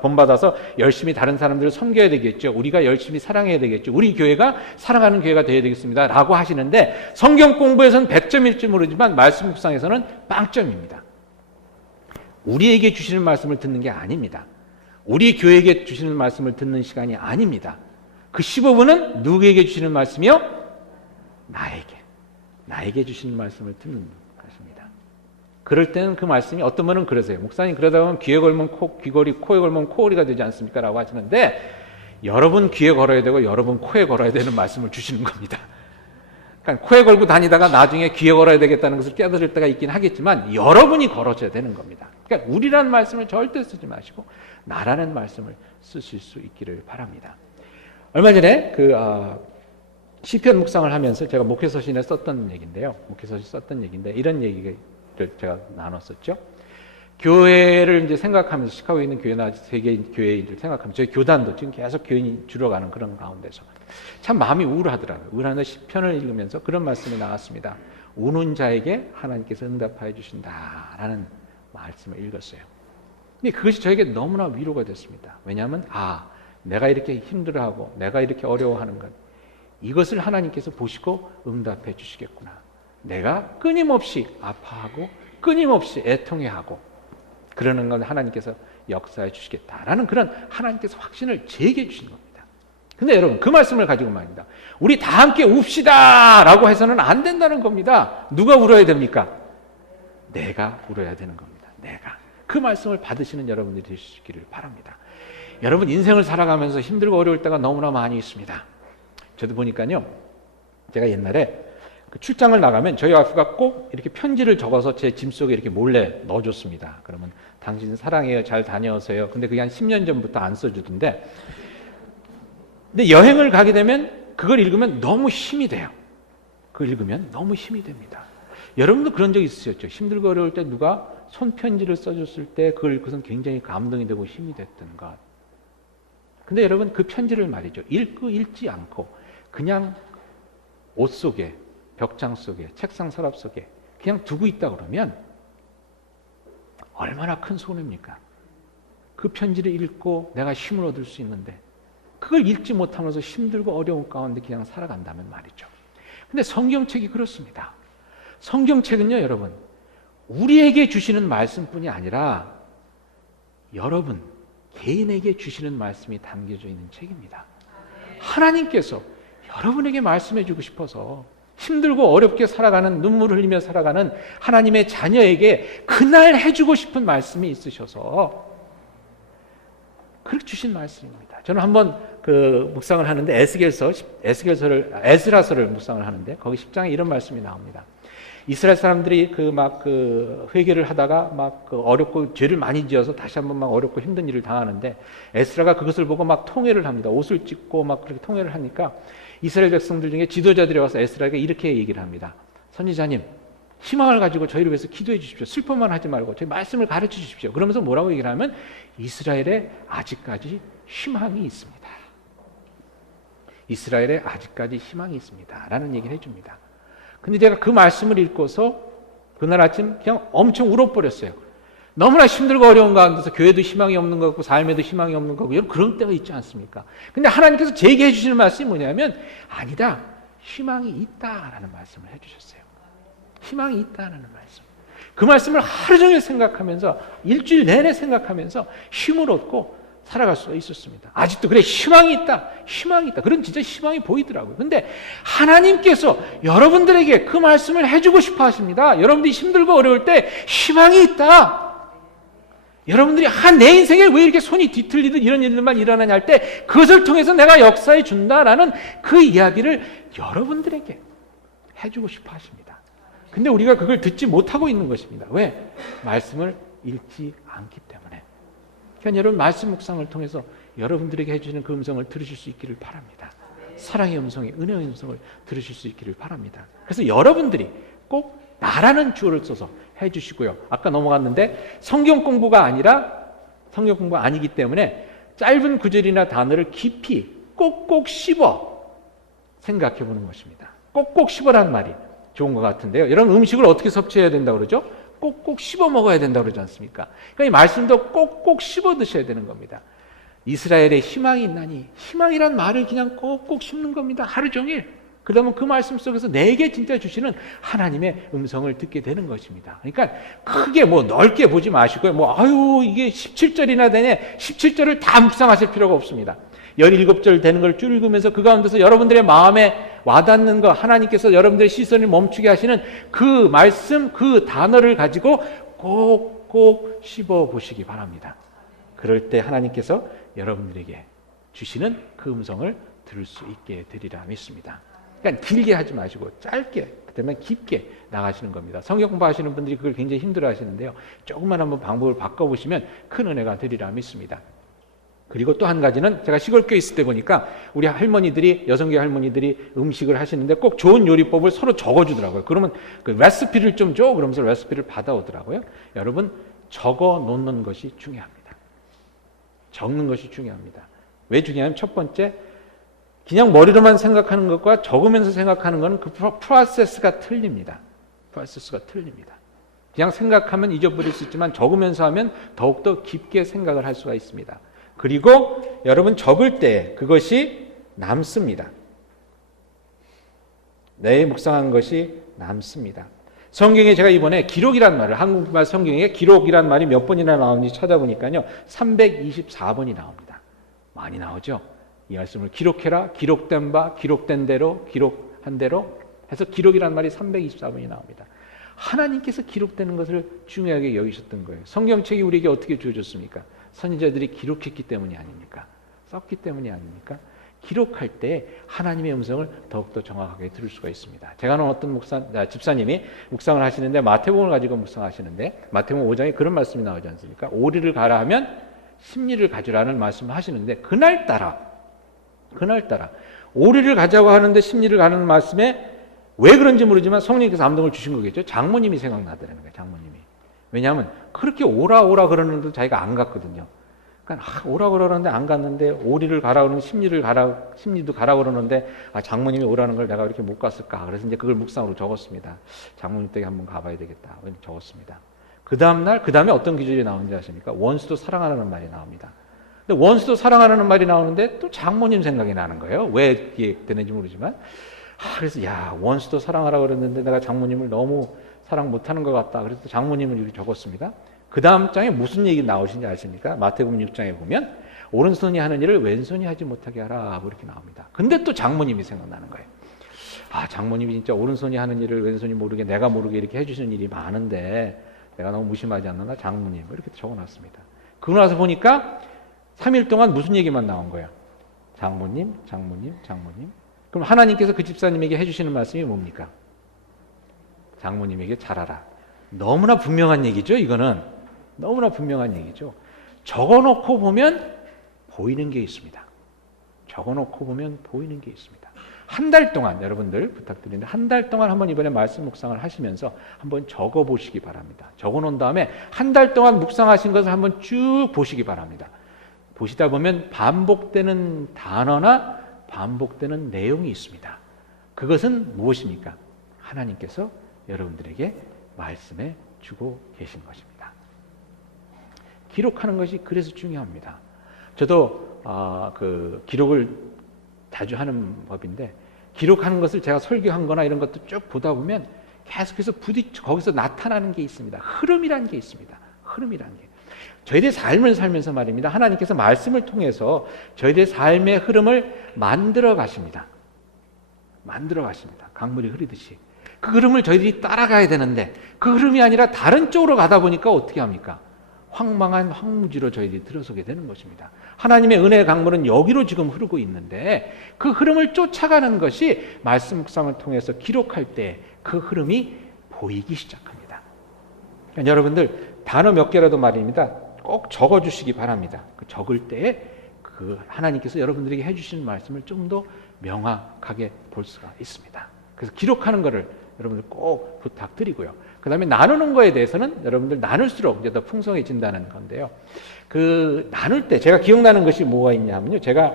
본받아서 열심히 다른 사람들을 섬겨야 되겠죠. 우리가 열심히 사랑해야 되겠죠. 우리 교회가 사랑하는 교회가 되어야 되겠습니다 라고 하시는데, 성경 공부에서는 100점일지 모르지만 말씀 묵상에서는 빵점입니다. 우리에게 주시는 말씀을 듣는 게 아닙니다. 우리 교회에게 주시는 말씀을 듣는 시간이 아닙니다. 그 15분은 누구에게 주시는 말씀이요? 나에게 주시는 말씀을 듣는 것입니다. 그럴 때는 그 말씀이, 어떤 분은 그러세요. 목사님, 그러다 보면 귀에 걸면 귀걸이, 코에 걸면 코걸이가 되지 않습니까? 라고 하시는데, 여러분 귀에 걸어야 되고 여러분 코에 걸어야 되는 말씀을 주시는 겁니다. 그러니까 코에 걸고 다니다가 나중에 귀에 걸어야 되겠다는 것을 깨달을 때가 있긴 하겠지만 여러분이 걸어줘야 되는 겁니다. 그러니까 우리라는 말씀을 절대 쓰지 마시고 나라는 말씀을 쓰실 수 있기를 바랍니다. 얼마 전에 시편 묵상을 하면서 제가 목회서신에 썼던 얘기인데요. 이런 얘기를 제가 나눴었죠. 교회를 이제 생각하면서, 시카고에 있는 교회나 세계 교회를 생각하면서, 저희 교단도 지금 계속 교인이 줄어가는 그런 가운데서 참 마음이 우울하더라고요. 우울한데 시편을 읽으면서 그런 말씀이 나왔습니다. 우는 자에게 하나님께서 응답하여 주신다라는 말씀을 읽었어요. 근데 그것이 저에게 너무나 위로가 됐습니다. 왜냐하면 내가 이렇게 힘들어하고 내가 이렇게 어려워하는 것, 이것을 하나님께서 보시고 응답해 주시겠구나. 내가 끊임없이 아파하고 끊임없이 애통해하고 그러는 건 하나님께서 역사해 주시겠다라는 그런 하나님께서 확신을 제게 주신 겁니다. 근데 여러분, 그 말씀을 가지고 말입니다. 우리 다 함께 웁시다 라고 해서는 안 된다는 겁니다. 누가 울어야 됩니까? 내가 울어야 되는 겁니다. 내가. 그 말씀을 받으시는 여러분들이 되시기를 바랍니다. 여러분, 인생을 살아가면서 힘들고 어려울 때가 너무나 많이 있습니다. 저도 보니까요, 제가 옛날에 출장을 나가면 저희 와이프가 꼭 이렇게 편지를 적어서 제 짐 속에 이렇게 몰래 넣어줬습니다. 그러면 당신 사랑해요, 잘 다녀오세요. 근데 그게 한 10년 전부터 안 써주던데, 근데 여행을 가게 되면 그걸 읽으면 너무 힘이 돼요. 그걸 읽으면 너무 힘이 됩니다. 여러분도 그런 적 있으셨죠? 힘들고 어려울 때 누가 손편지를 써줬을 때 그걸 읽고선 굉장히 감동이 되고 힘이 됐던 것. 근데 여러분, 그 편지를 말이죠, 읽지 않고 그냥 옷 속에, 벽장 속에, 책상 서랍 속에 그냥 두고 있다 그러면 얼마나 큰 손해입니까? 그 편지를 읽고 내가 힘을 얻을 수 있는데 그걸 읽지 못하면서 힘들고 어려운 가운데 그냥 살아간다면 말이죠. 근데 성경책이 그렇습니다. 성경책은요, 여러분, 우리에게 주시는 말씀뿐이 아니라 여러분 개인에게 주시는 말씀이 담겨져 있는 책입니다. 하나님께서 여러분에게 말씀해 주고 싶어서 힘들고 어렵게 살아가는, 눈물을 흘리며 살아가는 하나님의 자녀에게 그날 해주고 싶은 말씀이 있으셔서 그렇게 주신 말씀입니다. 저는 한번 묵상을 하는데 에스라서를 묵상을 하는데 거기 10장에 이런 말씀이 나옵니다. 이스라엘 사람들이 회개를 하다가 어렵고 죄를 많이 지어서 다시 한번 어렵고 힘든 일을 당하는데 에스라가 그것을 보고 통회를 합니다. 옷을 찢고 그렇게 통회를 하니까 이스라엘 백성들 중에 지도자들이 와서 에스라에게 이렇게 얘기를 합니다. 선지자님, 희망을 가지고 저희를 위해서 기도해 주십시오. 슬퍼만 하지 말고 저희 말씀을 가르쳐 주십시오. 그러면서 뭐라고 얘기를 하면 이스라엘에 아직까지 희망이 있습니다. 이스라엘에 아직까지 희망이 있습니다. 라는 얘기를 해줍니다. 근데 제가 그 말씀을 읽고서 그날 아침 그냥 엄청 울어버렸어요. 너무나 힘들고 어려운 가운데서 교회도 희망이 없는 거고 삶에도 희망이 없는 거고 여러분 그런 때가 있지 않습니까? 근데 하나님께서 제게 해주시는 말씀이 뭐냐면 아니다. 희망이 있다라는 말씀을 해주셨어요. 희망이 있다라는 말씀. 그 말씀을 하루 종일 생각하면서 일주일 내내 생각하면서 힘을 얻고 살아갈 수가 있었습니다. 아직도 그래 희망이 있다. 희망이 있다. 그런 진짜 희망이 보이더라고요. 근데 하나님께서 여러분들에게 그 말씀을 해주고 싶어 하십니다. 여러분들이 힘들고 어려울 때 희망이 있다. 여러분들이 내 인생에 왜 이렇게 손이 뒤틀리듯 이런 일들만 일어나냐 할 때 그것을 통해서 내가 역사해 준다라는 그 이야기를 여러분들에게 해주고 싶어 하십니다. 근데 우리가 그걸 듣지 못하고 있는 것입니다. 왜? 말씀을 읽지 않기 때문에. 그러니까 여러분 말씀 묵상을 통해서 여러분들에게 해주시는 그 음성을 들으실 수 있기를 바랍니다. 사랑의 음성이 은혜의 음성을 들으실 수 있기를 바랍니다. 그래서 여러분들이 꼭 나라는 주어를 써서 해주시고요. 아까 넘어갔는데 성경 공부가 아니기 때문에 짧은 구절이나 단어를 깊이 꼭꼭 씹어 생각해 보는 것입니다. 꼭꼭 씹어라는 말이 좋은 것 같은데요. 이런 음식을 어떻게 섭취해야 된다고 그러죠? 꼭꼭 씹어 먹어야 된다고 그러지 않습니까? 그러니까 이 말씀도 꼭꼭 씹어 드셔야 되는 겁니다. 이스라엘에 희망이 있나니 희망이란 말을 그냥 꼭꼭 씹는 겁니다. 하루 종일. 그러면 그 말씀 속에서 내게 진짜 주시는 하나님의 음성을 듣게 되는 것입니다. 그러니까 크게 넓게 보지 마시고요. 이게 17절이나 되네. 17절을 다 묵상하실 필요가 없습니다. 17절 되는 걸 쭉 읽으면서 그 가운데서 여러분들의 마음에 와닿는 거 하나님께서 여러분들의 시선을 멈추게 하시는 그 말씀, 그 단어를 가지고 꼭꼭 씹어 보시기 바랍니다. 그럴 때 하나님께서 여러분들에게 주시는 그 음성을 들을 수 있게 되리라 믿습니다. 그러니까 길게 하지 마시고 짧게, 그다음에 깊게 나가시는 겁니다. 성경 공부하시는 분들이 그걸 굉장히 힘들어 하시는데요. 조금만 한번 방법을 바꿔보시면 큰 은혜가 되리라 믿습니다. 그리고 또 한 가지는 제가 시골교회 있을 때 보니까 우리 할머니들이, 여성교회 할머니들이 음식을 하시는데 꼭 좋은 요리법을 서로 적어주더라고요. 그러면 그 레시피를 좀 줘? 그러면서 레시피를 받아오더라고요. 여러분, 적어 놓는 것이 중요합니다. 적는 것이 중요합니다. 왜 중요하냐면 첫 번째, 그냥 머리로만 생각하는 것과 적으면서 생각하는 것은 그 프로세스가 틀립니다. 프로세스가 틀립니다. 그냥 생각하면 잊어버릴 수 있지만 적으면서 하면 더욱더 깊게 생각을 할 수가 있습니다. 그리고 여러분 적을 때 그것이 남습니다. 내 묵상한 것이 남습니다. 성경에 제가 이번에 기록이란 말을, 한국말 성경에 기록이란 말이 몇 번이나 나오는지 찾아보니까요 324번이 나옵니다. 많이 나오죠. 이 말씀을 기록해라, 기록된 바, 기록된 대로, 기록한 대로 해서 기록이란 말이 324번이 나옵니다. 하나님께서 기록되는 것을 중요하게 여기셨던 거예요. 성경책이 우리에게 어떻게 주어졌습니까? 선지자들이 기록했기 때문이 아닙니까? 썼기 때문이 아닙니까? 기록할 때 하나님의 음성을 더욱더 정확하게 들을 수가 있습니다. 제가 아는 어떤 집사님이 묵상을 하시는데 마태복음을 가지고 묵상하시는데 마태복음 5장에 그런 말씀이 나오지 않습니까? 오리를 가라 하면 심리를 가지라는 말씀을 하시는데 그날따라 오리를 가자고 하는데 심리를 가는 말씀에 왜 그런지 모르지만 성령님께서 감동을 주신 거겠죠. 장모님이 생각나더라는 거예요. 장모님이. 왜냐하면 그렇게 오라 그러는데도 자기가 안 갔거든요. 그러니까 오라 그러는데 안 갔는데 오리를 가라 그러는 심리도 가라 그러는데 장모님이 오라는 걸 내가 이렇게 못 갔을까. 그래서 이제 그걸 묵상으로 적었습니다. 장모님 댁에 한번 가봐야 되겠다. 적었습니다. 그 다음에 어떤 기절이 나오는지 아십니까? 원수도 사랑하라는 말이 나옵니다. 근데 원수도 사랑하라는 말이 나오는데 또 장모님 생각이 나는 거예요. 왜 이게 되는지 모르지만. 그래서 원수도 사랑하라 그랬는데 내가 장모님을 너무 사랑 못하는 것 같다. 그래서 장모님을 이렇게 적었습니다. 그 다음 장에 무슨 얘기 나오시는지 아십니까? 마태복음 6장에 보면 오른손이 하는 일을 왼손이 하지 못하게 하라 이렇게 나옵니다. 근데 또 장모님이 생각나는 거예요. 장모님이 진짜 오른손이 하는 일을 왼손이 모르게 내가 모르게 이렇게 해주시는 일이 많은데 내가 너무 무심하지 않나 장모님 이렇게 적어놨습니다. 그러고 나서 보니까 3일 동안 무슨 얘기만 나온 거예요? 장모님. 그럼 하나님께서 그 집사님에게 해주시는 말씀이 뭡니까? 장모님에게 잘하라. 너무나 분명한 얘기죠. 이거는 너무나 분명한 얘기죠. 적어놓고 보면 보이는 게 있습니다. 한 달 동안 여러분들 부탁드리는데 한 달 동안 한번 이번에 말씀 묵상을 하시면서 한번 적어보시기 바랍니다. 적어놓은 다음에 한 달 동안 묵상하신 것을 한번 쭉 보시기 바랍니다. 보시다 보면 반복되는 단어나 반복되는 내용이 있습니다. 그것은 무엇입니까? 하나님께서 여러분들에게 말씀해 주고 계신 것입니다. 기록하는 것이 그래서 중요합니다. 저도 그 기록을 자주 하는 법인데 기록하는 것을 제가 설교한 거나 이런 것도 쭉 보다 보면 계속해서 거기서 나타나는 게 있습니다. 흐름이라는 게 있습니다. 흐름이라는 게. 저희들의 삶을 살면서 말입니다. 하나님께서 말씀을 통해서 저희들의 삶의 흐름을 만들어 가십니다. 만들어 가십니다. 강물이 흐르듯이. 그 흐름을 저희들이 따라가야 되는데 그 흐름이 아니라 다른 쪽으로 가다 보니까 어떻게 합니까? 황망한 황무지로 저희들이 들어서게 되는 것입니다. 하나님의 은혜의 강물은 여기로 지금 흐르고 있는데 그 흐름을 쫓아가는 것이 말씀 묵상을 통해서 기록할 때 그 흐름이 보이기 시작합니다. 그러니까 여러분들 단어 몇 개라도 말입니다. 꼭 적어주시기 바랍니다. 그 적을 때에 그 하나님께서 여러분들에게 해주시는 말씀을 좀 더 명확하게 볼 수가 있습니다. 그래서 기록하는 것을 여러분들 꼭 부탁드리고요. 그 다음에 나누는 거에 대해서는 여러분들 나눌수록 이제 더 풍성해진다는 건데요. 그 나눌 때 제가 기억나는 것이 뭐가 있냐면요. 제가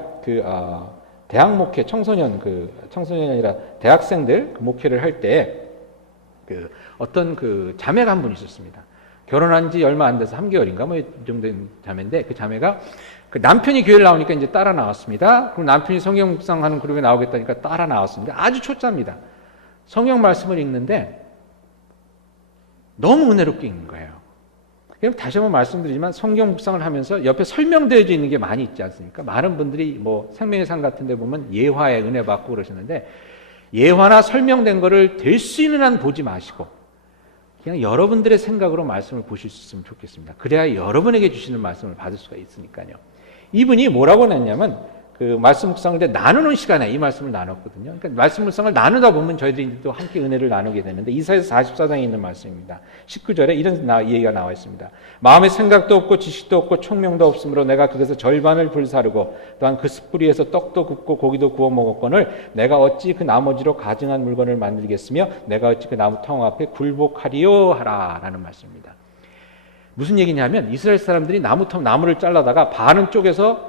대학 목회 청소년이 아니라 대학생들 목회를 할 때 어떤 자매가 한 분 있었습니다. 결혼한 지 얼마 안 돼서 3개월인가 뭐 이 정도 된 자매인데 그 자매가 그 남편이 교회를 나오니까 이제 따라 나왔습니다. 그럼 남편이 성경 묵상하는 그룹에 나오겠다니까 따라 나왔습니다. 아주 초짜입니다. 성경 말씀을 읽는데 너무 은혜롭게 읽는 거예요. 그럼 다시 한번 말씀드리지만 성경 묵상을 하면서 옆에 설명되어져 있는 게 많이 있지 않습니까? 많은 분들이 뭐 생명의 산 같은 데 보면 예화에 은혜 받고 그러시는데 예화나 설명된 거를 될 수 있는 한 보지 마시고 그냥 여러분들의 생각으로 말씀을 보실 수 있으면 좋겠습니다. 그래야 여러분에게 주시는 말씀을 받을 수가 있으니까요. 이분이 뭐라고 했냐면 그 말씀 묵상을 때 나누는 시간에 이 말씀을 나눴거든요. 그러니까 말씀 묵상을 나누다 보면 저희들이 또 함께 은혜를 나누게 되는데 이사야서 44장에 있는 말씀입니다. 19절에 이런 얘기가 나와 있습니다. 마음의 생각도 없고 지식도 없고 총명도 없으므로 내가 그것의 절반을 불사르고 또한 그 숯불위에서 떡도 굽고 고기도 구워 먹었거늘 내가 어찌 그 나머지로 가증한 물건을 만들겠으며 내가 어찌 그 나무통 앞에 굴복하리요 하라 라는 말씀입니다. 무슨 얘기냐면 이스라엘 사람들이 나무를 잘라다가 반은 쪼개서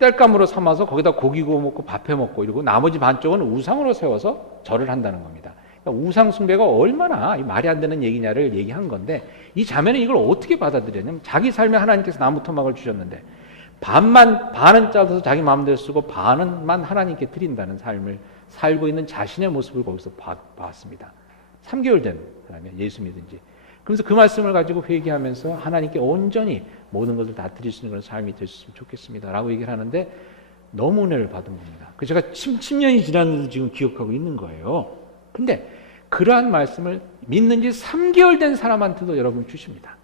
땔감으로 삼아서 거기다 고기 구워 먹고 밥 해 먹고 이러고 나머지 반쪽은 우상으로 세워서 절을 한다는 겁니다. 그러니까 우상 숭배가 얼마나 말이 안 되는 얘기냐를 얘기한 건데 이 자매는 이걸 어떻게 받아들였냐면 자기 삶에 하나님께서 나무 토막을 주셨는데 반은 잘라서 자기 마음대로 쓰고 반은만 하나님께 드린다는 삶을 살고 있는 자신의 모습을 거기서 봤습니다. 3개월 된 사람이야. 예수 믿은 지. 그래서 그 말씀을 가지고 회개하면서 하나님께 온전히 모든 것을 다 드릴 수 있는 그런 삶이 될 수 있으면 좋겠습니다 라고 얘기를 하는데 너무 은혜를 받은 겁니다. 그래서 제가 10년이 지났는데 지금 기억하고 있는 거예요. 근데 그러한 말씀을 믿는 지 3개월 된 사람한테도 여러분 주십니다.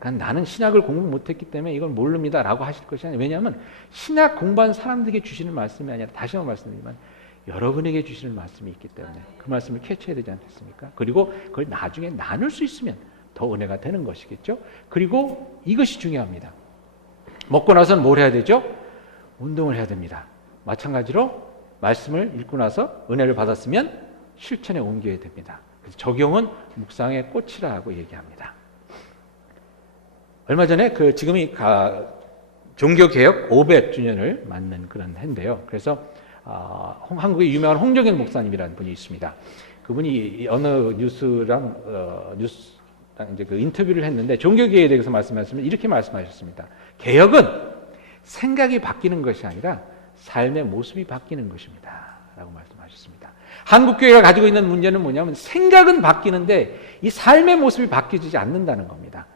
그러니까 나는 신학을 공부 못했기 때문에 이걸 모릅니다 라고 하실 것이 아니라 왜냐하면 신학 공부한 사람들에게 주시는 말씀이 아니라 다시 한번 말씀드리지만 여러분에게 주시는 말씀이 있기 때문에 그 말씀을 캐치해야 되지 않겠습니까? 그리고 그걸 나중에 나눌 수 있으면 더 은혜가 되는 것이겠죠. 그리고 이것이 중요합니다. 먹고 나서는 뭘 해야 되죠? 운동을 해야 됩니다. 마찬가지로 말씀을 읽고 나서 은혜를 받았으면 실천에 옮겨야 됩니다. 그래서 적용은 묵상의 꽃이라고 얘기합니다. 얼마 전에 지금이 종교개혁 500주년을 맞는 그런 해인데요. 그래서 한국의 유명한 홍정현 목사님이라는 분이 있습니다. 그분이 어느 뉴스랑 이제 그 인터뷰를 했는데 종교개혁에 대해서 말씀하시면 이렇게 말씀하셨습니다. 개혁은 생각이 바뀌는 것이 아니라 삶의 모습이 바뀌는 것입니다. 라고 말씀하셨습니다. 한국교회가 가지고 있는 문제는 뭐냐면 생각은 바뀌는데 이 삶의 모습이 바뀌지 않는다는 겁니다.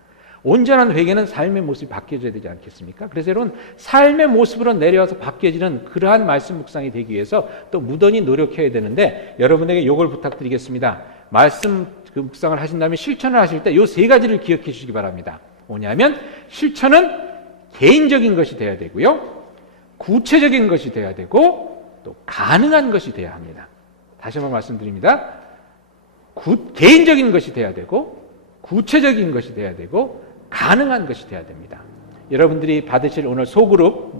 온전한 회개는 삶의 모습이 바뀌어져야 되지 않겠습니까? 그래서 여러분 삶의 모습으로 내려와서 바뀌어지는 그러한 말씀 묵상이 되기 위해서 또 무던히 노력해야 되는데 여러분에게 요걸 부탁드리겠습니다. 말씀 묵상을 하신 다음에 실천을 하실 때 요 세 가지를 기억해 주시기 바랍니다. 뭐냐면 실천은 개인적인 것이 돼야 되고요. 구체적인 것이 돼야 되고 또 가능한 것이 돼야 합니다. 다시 한번 말씀드립니다. 개인적인 것이 돼야 되고 구체적인 것이 돼야 되고 가능한 것이 돼야 됩니다. 여러분들이 받으실 오늘 소그룹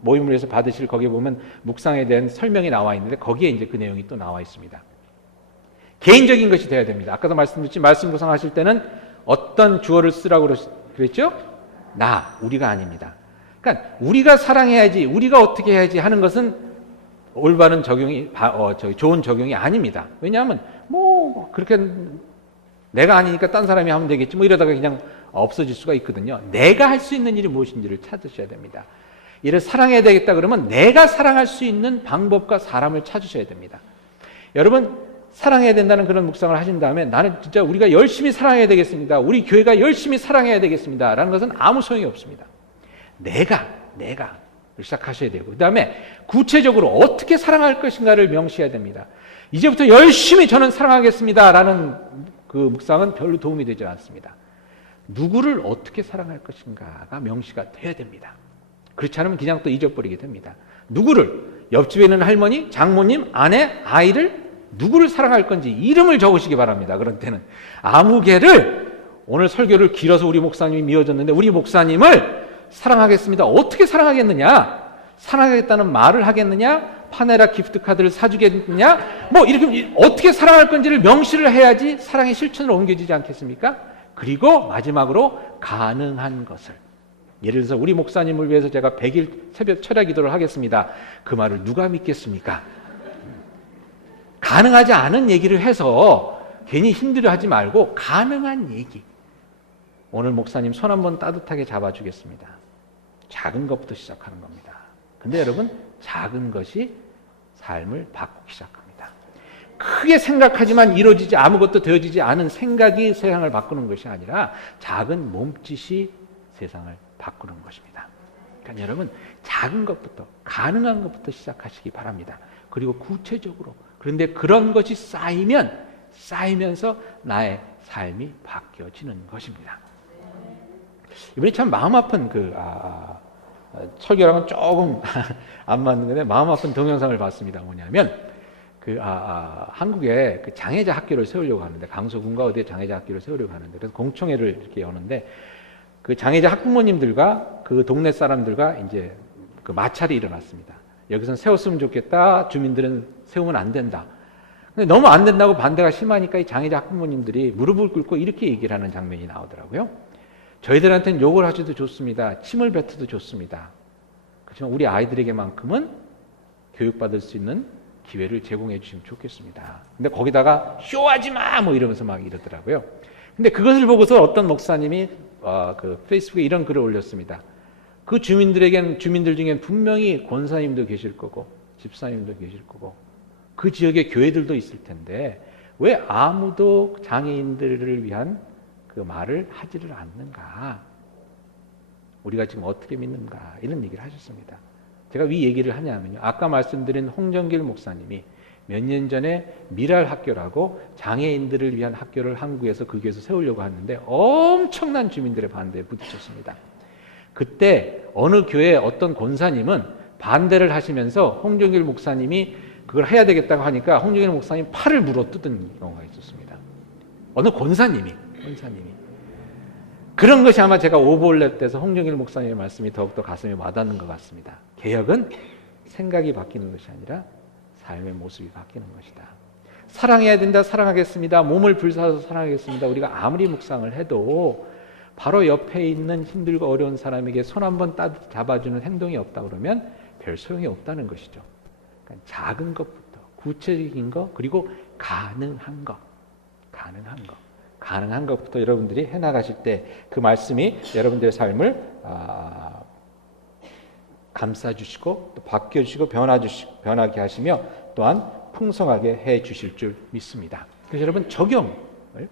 모임을 위해서 받으실 거기에 보면 묵상에 대한 설명이 나와 있는데 거기에 이제 그 내용이 또 나와 있습니다. 개인적인 것이 돼야 됩니다. 아까도 말씀드렸지 말씀 묵상하실 때는 어떤 주어를 쓰라고 그랬죠? 우리가 아닙니다. 그러니까 우리가 사랑해야지, 우리가 어떻게 해야지 하는 것은 올바른 적용이 좋은 적용이 아닙니다. 왜냐하면 그렇게 내가 아니니까 딴 사람이 하면 되겠지. 뭐 이러다가 그냥 없어질 수가 있거든요. 내가 할 수 있는 일이 무엇인지를 찾으셔야 됩니다. 이를 사랑해야 되겠다 그러면 내가 사랑할 수 있는 방법과 사람을 찾으셔야 됩니다. 여러분, 사랑해야 된다는 그런 묵상을 하신 다음에 나는 진짜 우리가 열심히 사랑해야 되겠습니다. 우리 교회가 열심히 사랑해야 되겠습니다. 라는 것은 아무 소용이 없습니다. 내가 시작하셔야 되고, 그 다음에 구체적으로 어떻게 사랑할 것인가를 명시해야 됩니다. 이제부터 열심히 저는 사랑하겠습니다. 라는 그 묵상은 별로 도움이 되지 않습니다. 누구를 어떻게 사랑할 것인가가 명시가 돼야 됩니다. 그렇지 않으면 그냥 또 잊어버리게 됩니다. 누구를, 옆집에 있는 할머니, 장모님, 아내, 아이를 누구를 사랑할 건지 이름을 적으시기 바랍니다. 그런 때는 아무개를, 오늘 설교를 길어서 우리 목사님이 미워졌는데 우리 목사님을 사랑하겠습니다. 어떻게 사랑하겠느냐? 사랑하겠다는 말을 하겠느냐? 파네라 기프트 카드를 사주겠느냐? 뭐 이렇게 어떻게 사랑할 건지를 명시를 해야지 사랑의 실천으로 옮겨지지 않겠습니까? 그리고 마지막으로 가능한 것을, 예를 들어서 우리 목사님을 위해서 제가 100일 새벽 철야 기도를 하겠습니다. 그 말을 누가 믿겠습니까? 가능하지 않은 얘기를 해서 괜히 힘들어하지 말고 가능한 얘기. 오늘 목사님 손 한번 따뜻하게 잡아주겠습니다. 작은 것부터 시작하는 겁니다. 근데 여러분, 작은 것이 삶을 바꾸기 시작합니다. 크게 생각하지만 이루어지지, 아무것도 되어지지 않은 생각이 세상을 바꾸는 것이 아니라 작은 몸짓이 세상을 바꾸는 것입니다. 그러니까 여러분, 작은 것부터, 가능한 것부터 시작하시기 바랍니다. 그리고 구체적으로, 그런데 그런 것이 쌓이면서 나의 삶이 바뀌어지는 것입니다. 이번에 참 마음 아픈 설교랑은 조금 안 맞는 건데 마음 아픈 동영상을 봤습니다. 뭐냐면 한국에 그 장애자 학교를 세우려고 하는데, 강서군가 어디에 장애자 학교를 세우려고 하는데, 그래서 공청회를 이렇게 여는데 그 장애자 학부모님들과 그 동네 사람들과 이제 그 마찰이 일어났습니다. 여기서는 세웠으면 좋겠다. 주민들은 세우면 안 된다. 근데 너무 안 된다고 반대가 심하니까 이 장애자 학부모님들이 무릎을 꿇고 이렇게 얘기를 하는 장면이 나오더라고요. 저희들한테는 욕을 하셔도 좋습니다. 침을 뱉어도 좋습니다. 그렇지만 우리 아이들에게만큼은 교육받을 수 있는 기회를 제공해 주시면 좋겠습니다. 근데 거기다가 쇼하지 마! 뭐 이러면서 막 이러더라고요. 근데 그것을 보고서 어떤 목사님이 그 페이스북에 이런 글을 올렸습니다. 그 주민들 중엔 분명히 권사님도 계실 거고 집사님도 계실 거고 그 지역의 교회들도 있을 텐데 왜 아무도 장애인들을 위한 그 말을 하지를 않는가? 우리가 지금 어떻게 믿는가? 이런 얘기를 하셨습니다. 제가 왜 얘기를 하냐면요, 아까 말씀드린 홍정길 목사님이 몇 년 전에 미랄 학교라고 장애인들을 위한 학교를 한국에서 그 교회에서 세우려고 하는데 엄청난 주민들의 반대에 부딪혔습니다. 그때 어느 교회 어떤 권사님은 반대를 하시면서 홍정길 목사님이 그걸 해야 되겠다고 하니까 홍정길 목사님 팔을 물어뜯은 경우가 있었습니다. 어느 권사님이. 그런 것이 아마 제가 오버랩 돼서 홍정길 목사님의 말씀이 더욱더 가슴에 와닿는 것 같습니다. 개혁은 생각이 바뀌는 것이 아니라 삶의 모습이 바뀌는 것이다. 사랑해야 된다, 사랑하겠습니다. 몸을 불사서 사랑하겠습니다. 우리가 아무리 묵상을 해도 바로 옆에 있는 힘들고 어려운 사람에게 손 한번 따뜻 잡아주는 행동이 없다 그러면 별 소용이 없다는 것이죠. 그러니까 작은 것부터, 구체적인 것, 그리고 가능한 것부터 여러분들이 해나가실 때 그 말씀이 여러분들의 삶을 감싸주시고 또 바뀌어주시고 변하게 하시며 또한 풍성하게 해주실 줄 믿습니다. 그래서 여러분 적용을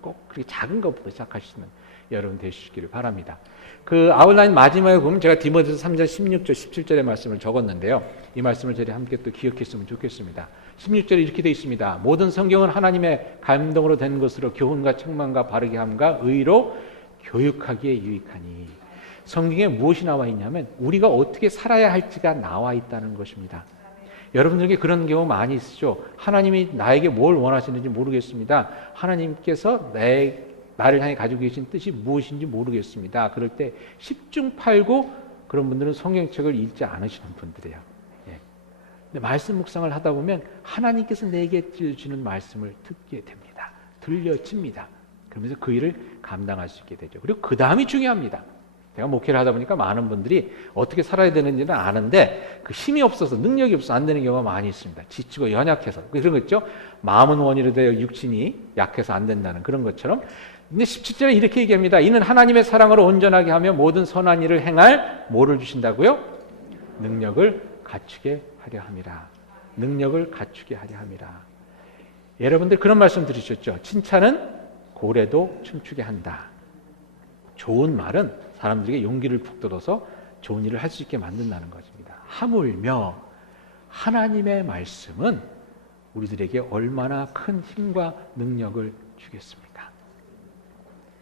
꼭 그렇게 작은 것부터 시작하시는 여러분 되시기를 바랍니다. 그 아웃라인 마지막에 보면 제가 디모데서 3장 16절 17절의 말씀을 적었는데요. 이 말씀을 저희 함께 또 기억했으면 좋겠습니다. 16절에 이렇게 되어 있습니다. 모든 성경은 하나님의 감동으로 된 것으로 교훈과 책망과 바르게 함과 의로 교육하기에 유익하니. 성경에 무엇이 나와 있냐면 우리가 어떻게 살아야 할지가 나와 있다는 것입니다. 여러분들에게 그런 경우 많이 있으죠. 하나님이 나에게 뭘 원하시는지 모르겠습니다. 하나님께서 나를 향해 가지고 계신 뜻이 무엇인지 모르겠습니다. 그럴 때 10중 8구 그런 분들은 성경책을 읽지 않으시는 분들이에요. 근데 말씀 묵상을 하다 보면 하나님께서 내게 주시는 말씀을 듣게 됩니다. 들려집니다. 그러면서 그 일을 감당할 수 있게 되죠. 그리고 그 다음이 중요합니다. 제가 목회를 하다 보니까 많은 분들이 어떻게 살아야 되는지는 아는데 그 힘이 없어서 능력이 없어서 안 되는 경우가 많이 있습니다. 지치고 연약해서. 그런 거 있죠. 마음은 원이로 되어 육신이 약해서 안 된다는 그런 것처럼 근데 17절에 이렇게 얘기합니다. 이는 하나님의 사랑으로 온전하게 하며 모든 선한 일을 행할 뭐를 주신다고요? 능력을 갖추게 하려 함이라. 능력을 갖추게 하려 함이라. 여러분들 그런 말씀 들으셨죠? 칭찬은 고래도 춤추게 한다. 좋은 말은 사람들에게 용기를 북돋아서 좋은 일을 할 수 있게 만든다는 것입니다. 하물며 하나님의 말씀은 우리들에게 얼마나 큰 힘과 능력을 주겠습니까?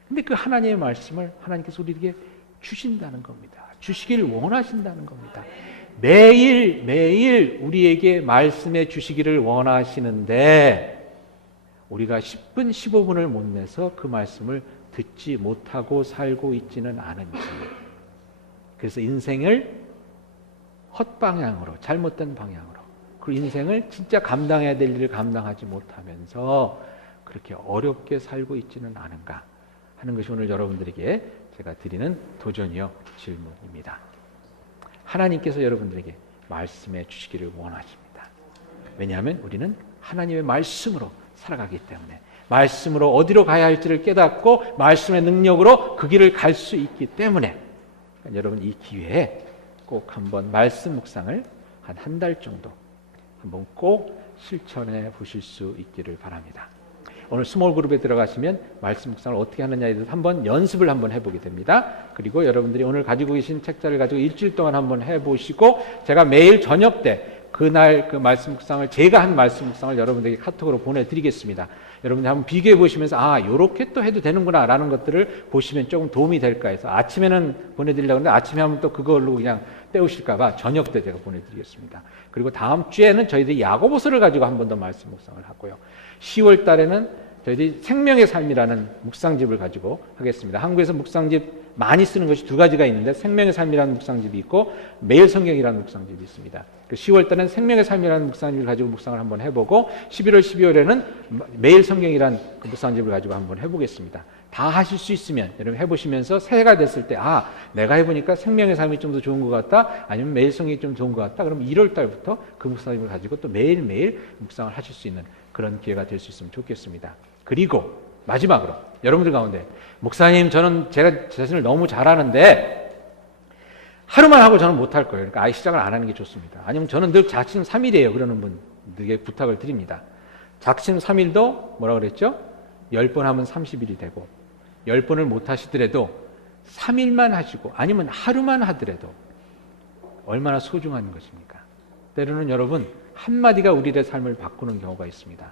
근데 그 하나님의 말씀을 하나님께서 우리에게 주신다는 겁니다. 주시길 원하신다는 겁니다. 매일 우리에게 말씀해 주시기를 원하시는데 우리가 10분, 15분을 못 내서 그 말씀을 듣지 못하고 살고 있지는 않은지. 그래서 인생을 헛방향으로, 잘못된 방향으로, 그 인생을 진짜 감당해야 될 일을 감당하지 못하면서 그렇게 어렵게 살고 있지는 않은가 하는 것이 오늘 여러분들에게 제가 드리는 도전이요, 질문입니다. 하나님께서 여러분들에게 말씀해 주시기를 원하십니다. 왜냐하면 우리는 하나님의 말씀으로 살아가기 때문에, 말씀으로 어디로 가야 할지를 깨닫고 말씀의 능력으로 그 길을 갈 수 있기 때문에, 그러니까 여러분 이 기회에 꼭 한번 말씀 묵상을 한 달 정도 한번 꼭 실천해 보실 수 있기를 바랍니다. 오늘 스몰 그룹에 들어가시면 말씀 묵상을 어떻게 하느냐에 대해서 한번 연습을 한번 해보게 됩니다. 그리고 여러분들이 오늘 가지고 계신 책자를 가지고 일주일 동안 한번 해보시고, 제가 매일 저녁 때 그날 그 말씀 묵상을, 제가 한 말씀 묵상을 여러분들에게 카톡으로 보내드리겠습니다. 여러분들 한번 비교해 보시면서 요렇게 또 해도 되는구나 라는 것들을 보시면 조금 도움이 될까 해서 아침에는 보내드리려고 하는데 아침에 하면 또 그걸로 그냥 때우실까 봐 저녁 때 제가 보내드리겠습니다. 그리고 다음 주에는 저희들이 야고보서를 가지고 한 번 더 말씀 묵상을 하고요. 10월 달에는 저희들이 생명의 삶이라는 묵상집을 가지고 하겠습니다. 한국에서 묵상집 많이 쓰는 것이 두 가지가 있는데, 생명의 삶이라는 묵상집이 있고 매일 성경이라는 묵상집이 있습니다. 10월 달에는 생명의 삶이라는 묵상집을 가지고 묵상을 한번 해보고, 11월, 12월에는 매일 성경이라는 그 묵상집을 가지고 한번 해보겠습니다. 다 하실 수 있으면 여러분 해보시면서 새해가 됐을 때 내가 해보니까 생명의 삶이 좀 더 좋은 것 같다, 아니면 매일 성경이 좀 좋은 것 같다, 그럼 1월 달부터 그 묵상집을 가지고 또 매일매일 묵상을 하실 수 있는 그런 기회가 될 수 있으면 좋겠습니다. 그리고 마지막으로 여러분들 가운데, 목사님 저는 제가 제 자신을 너무 잘 아는데 하루만 하고 저는 못할 거예요, 그러니까 아예 시작을 안 하는 게 좋습니다. 아니면 저는 늘 작심 3일이에요 그러는 분들에게 부탁을 드립니다. 작심 3일도 뭐라 그랬죠? 10번 하면 30일이 되고, 10번을 못 하시더라도 3일만 하시고 아니면 하루만 하더라도 얼마나 소중한 것입니까? 때로는 여러분 한마디가 우리의 삶을 바꾸는 경우가 있습니다.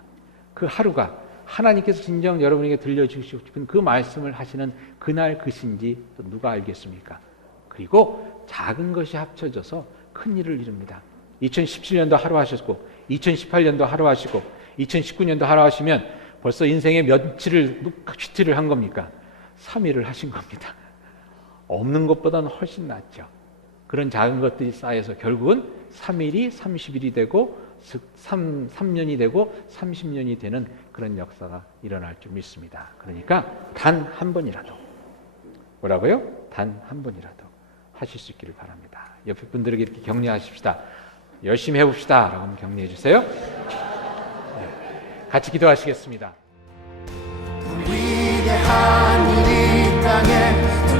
그 하루가 하나님께서 진정 여러분에게 들려주시고 싶은 그 말씀을 하시는 그날 그신지 또 누가 알겠습니까? 그리고 작은 것이 합쳐져서 큰 일을 이룹니다. 2017년도 하루 하셨고, 2018년도 하루 하시고, 2019년도 하루 하시면 벌써 인생의 며칠을 퀴트를 한 겁니까? 3일을 하신 겁니다. 없는 것보다는 훨씬 낫죠. 그런 작은 것들이 쌓여서 결국은 3일이 30일이 되고 3년이 되고 30년이 되는 그런 역사가 일어날 줄 믿습니다. 그러니까 단 한 번이라도, 뭐라고요? 단 한 번이라도 하실 수 있기를 바랍니다. 옆에 분들에게 이렇게 격려하십시다. 열심히 해봅시다 라고 격려해 주세요. 네. 같이 기도하시겠습니다. 위대한 일이 땅에